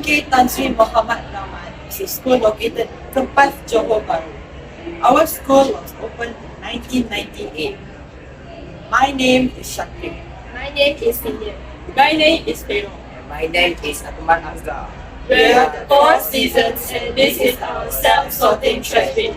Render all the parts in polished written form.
SMK Tan Sri Mohamed RAHMAT is a school located in Kepas, Johor Bahru. Our school was opened in 1998. My name is Shakti. My name is Indian. My name is Pero. My name is Atman Azhar. We are the Four Seasons and this is our self-sorting trash bin.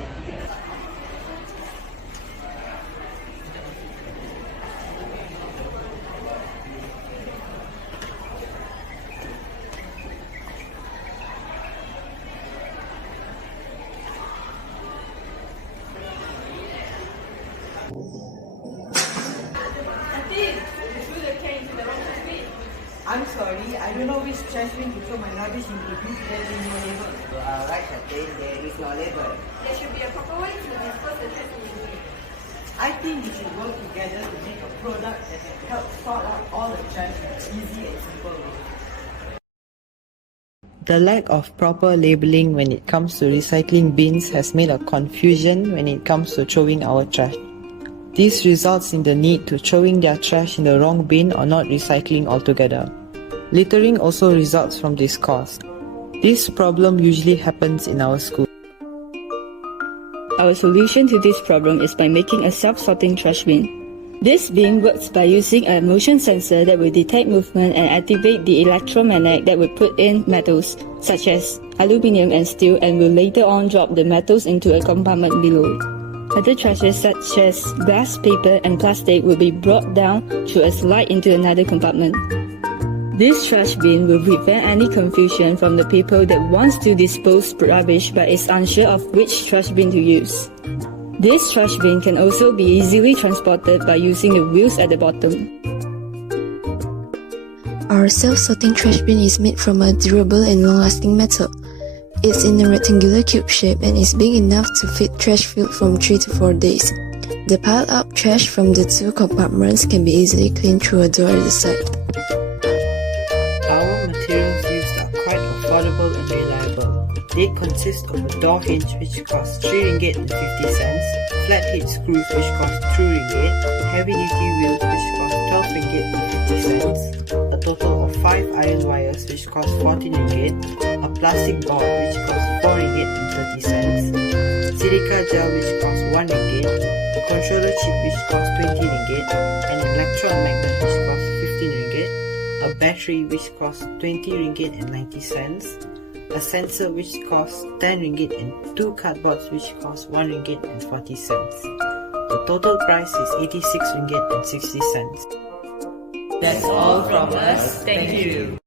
I'm sorry, I don't know which trash bin to throw my rubbish into. There is no label. You are right, Captain. There is no label. There should be a proper way to dispose the trash in the bin. I think we should work together to make a product that can help sort out all the trash in an easy and simple way. The lack of proper labeling when it comes to recycling bins has made a confusion when it comes to throwing our trash. This results in the need to throwing their trash in the wrong bin or not recycling altogether. Littering also results from this cause. This problem usually happens in our school. Our solution to this problem is by making a self-sorting trash bin. This bin works by using a motion sensor that will detect movement and activate the electromagnet that will put in metals such as aluminium and steel and will later on drop the metals into a compartment below. Other trashes such as glass, paper and plastic will be brought down through a slide into another compartment. This trash bin will prevent any confusion from the people that wants to dispose rubbish but is unsure of which trash bin to use. This trash bin can also be easily transported by using the wheels at the bottom. Our self-sorting trash bin is made from a durable and long-lasting metal. It's in a rectangular cube shape and is big enough to fit trash filled from 3 to 4 days. The piled-up trash from the two compartments can be easily cleaned through a door at the side. Our materials used are quite affordable and reliable. They consist of a door hinge which costs 3 ringgit and 50 cents, flat head screws which cost 2 ringgit, heavy duty wheels which cost 12 ringgit and 50 cents, a total of 5 iron wires which cost 14 ringgit, a plastic board which costs 4 ringgit and 30 cents, silica gel which costs 1 ringgit, a controller chip which costs 20 ringgit, an electron magnet which costs 15 ringgit, a battery which costs 20 ringgit and 90 cents, a sensor which costs 10 ringgit and 2 cardboards which cost 1 ringgit and 40 cents. The total price is 86 ringgit and 60 cents. That's all from us. Thank you.